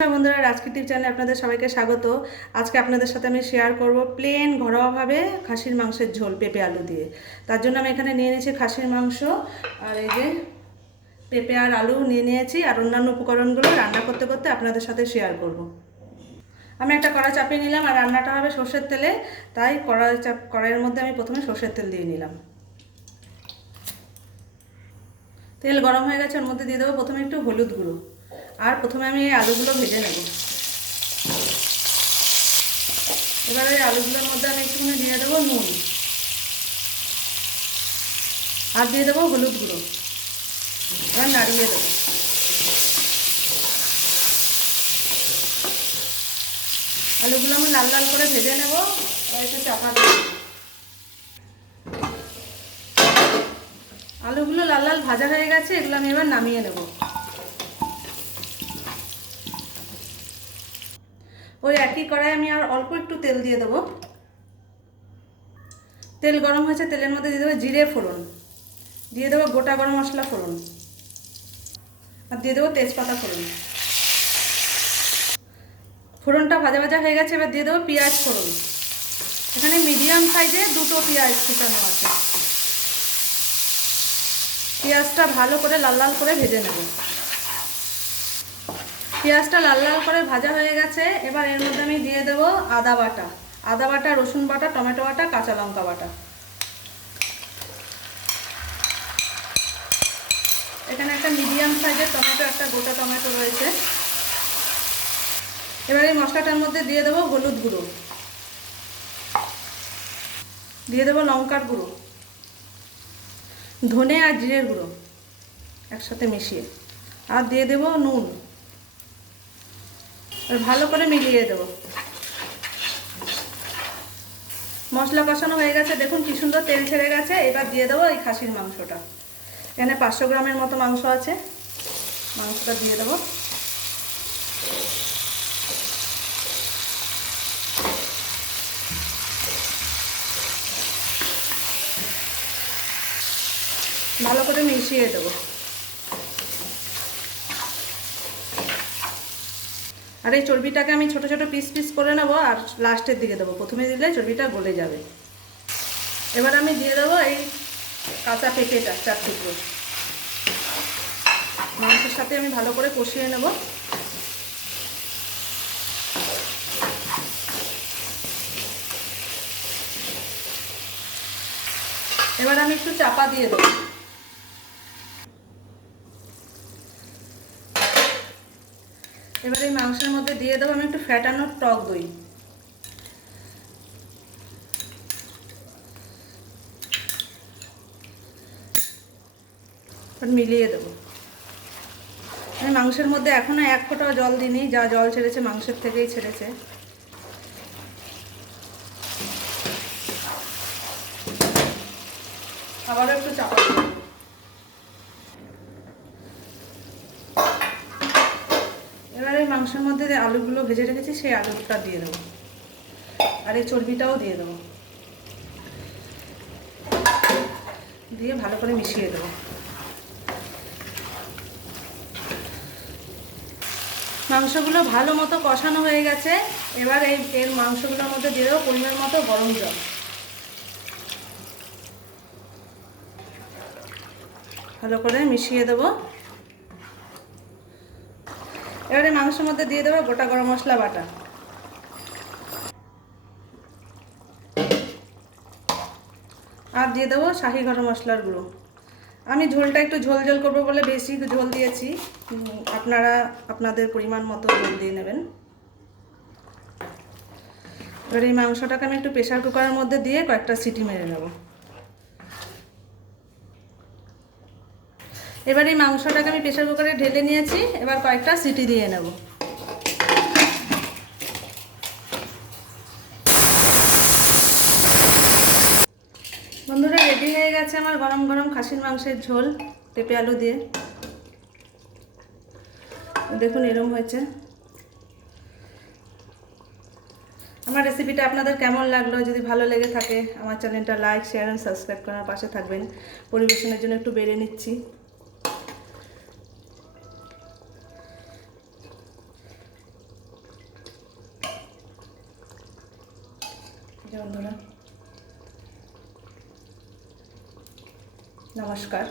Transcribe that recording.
বন্ধুরা রাজকীর্তির চ্যানেলে আপনাদের সবাইকে স্বাগত। আজকে আপনাদের সাথে আমি শেয়ার করব প্লেন ঘরোয়াভাবে খাসির মাংসের ঝোল পেঁপে আলু দিয়ে। তার জন্য আমি এখানে নিয়ে নিয়েছি খাসির মাংস, আর এই যে পেঁপে আর আলু নিয়ে নিয়েছি, আর অন্যান্য উপকরণগুলো রান্না করতে করতে আপনাদের সাথে শেয়ার করব। আমি একটা কড়া চাপিয়ে নিলাম, আর রান্নাটা হবে সর্ষের তেলে। তাই কড়া চাপ, কড়াইয়ের মধ্যে আমি প্রথমে সর্ষের তেল দিয়ে নিলাম। তেল গরম হয়ে গেছে, ওর মধ্যে দিয়ে দেবো প্রথমে একটু হলুদ গুঁড়ো। আর প্রথমে আমি এই আলুগুলো ভেজে নেব। এবার ওই আলুগুলোর মধ্যে আমি একটুখানি দিয়ে দেবো নুন। আর দিয়ে দেবো হলুদ গুঁড়ো। এবার নাড়িয়ে দেবো। আলুগুলো আমি লাল লাল করে ভেজে নেব। একটু চাপা দেবো। আলুগুলো লাল লাল ভাজা হয়ে গেছে, এগুলো আমি এবার নামিয়ে নেব। ওই একই কড়াই আমি আর অল্প একটু তেল দিয়ে দেবো। তেল গরম হয়েছে, তেলের মধ্যে দিয়ে দেবো জিরে ফোড়ন। দিয়ে দেবো গোটা গরম মশলা ফোড়ন। আর দিয়ে দেবো তেজপাতা ফোড়ন। ফোড়নটা ভাজা ভাজা হয়ে গেছে, এবার দিয়ে দেবো পেঁয়াজ ফোড়ন। এখানে মিডিয়াম সাইজে দুটো পেঁয়াজ কুচানো আছে। পেঁয়াজটা ভালো করে লাল লাল করে ভেজে নেব। পেঁয়াজটা লাল লাল করে ভাজা হয়ে গেছে। এবার এর মধ্যে আমি দিয়ে দেব আদা বাটা। আদা বাটা, রসুন বাটা, টমেটো বাটা, কাঁচা লঙ্কা বাটা। এখানে একটা মিডিয়াম সাইজের টমেটো, একটা গোটা টমেটো রয়েছে। এবার এই মশলাটার মধ্যে দিয়ে দেবো হলুদ গুঁড়ো। দিয়ে দেবো লঙ্কার গুঁড়ো। ধনে আর জিরের গুঁড়ো একসাথে মিশিয়ে। আর দিয়ে দেবো নুন। ভালো করে মিলিয়ে দেবো। মশলা কষানো হয়ে গেছে, দেখুন কি সুন্দর তেল ছেড়ে গেছে, এবার দিয়ে দেবো এই খাসির মাংসটা। এখানে পাঁচশো গ্রামের মতো মাংস আছে, মাংসটা দিয়ে দেবো। ভালো করে মিশিয়ে দেবো। আর এই চর্বিটাকে আমি ছোট ছোট পিস পিস করে নেব আর লাস্টের দিকে দেবো। প্রথমে দিলে চর্বিটা গলে যাবে। এবার আমি দিয়ে দেবো এই কাঁচা পেঁপেটা চার টুকরো। মাংসের সাথে আমি ভালো করে কষিয়ে নেব। এবার আমি একটু চাপা দিয়ে দেবো। এবার এই মাংসের মধ্যে দিয়ে দেবো আমি একটু ফ্যাটানো টক দই। মিলিয়ে দেবো। আমি মাংসের মধ্যে এখনও এক ফোঁটাও জল দিইনি, যা জল ছেড়েছে, মাংসের থেকেই ছেড়েছে। আবারও একটু চাপা দিয়ে দেবো। এবার এই মাংসের মধ্যে যে আলুগুলো ভেজে রেখেছি, সেই আলুটা দিয়ে দেবো। আর এই চর্বিটাও দিয়ে দেবো। দিয়ে ভালো করে মিশিয়ে দেবো। মাংসগুলো ভালো মতো কষানো হয়ে গেছে। এবার এই এর মাংসগুলোর মধ্যে দিয়ে দেবো পরিমাণ মতো গরম জল। ভালো করে মিশিয়ে দেবো। এবারে মাংসের মধ্যে দিয়ে দেবো গোটা গরম মশলা বাটা। আর দিয়ে দেবো শাহি গরম মশলার গুঁড়ো। আমি ঝোলটা একটু ঝোল ঝোল করব বলে বেশি ঝোল দিয়েছি। আপনারা আপনাদের পরিমাণ মতো ঝোল দিয়ে নেবেন। এবার এই মাংসটাকে আমি একটু প্রেশার কুকারের মধ্যে দিয়ে কয়েকটা সিটি মেরে নেব। এবার এই মাংসটাকে আমি প্রেশার কুকারে ঢেলে নিয়েছি, এবার কয়েকটা সিটি দিয়ে নেব। বন্ধুরা রেডি হয়ে গেছে আমার গরম গরম খাসির মাংসের ঝোল, পেঁপে আলু দিয়ে। দেখুন, এরম হয়েছে। আমার রেসিপিটা আপনাদের কেমন লাগল? যদি ভালো লেগে থাকে, আমার চ্যানেলটা লাইক শেয়ার অ্যান্ড সাবস্ক্রাইব করার পাশে থাকবেন। পরিবেশনের জন্য একটু বেড়ে নিচ্ছি। বন্ধুরা। নমস্কার।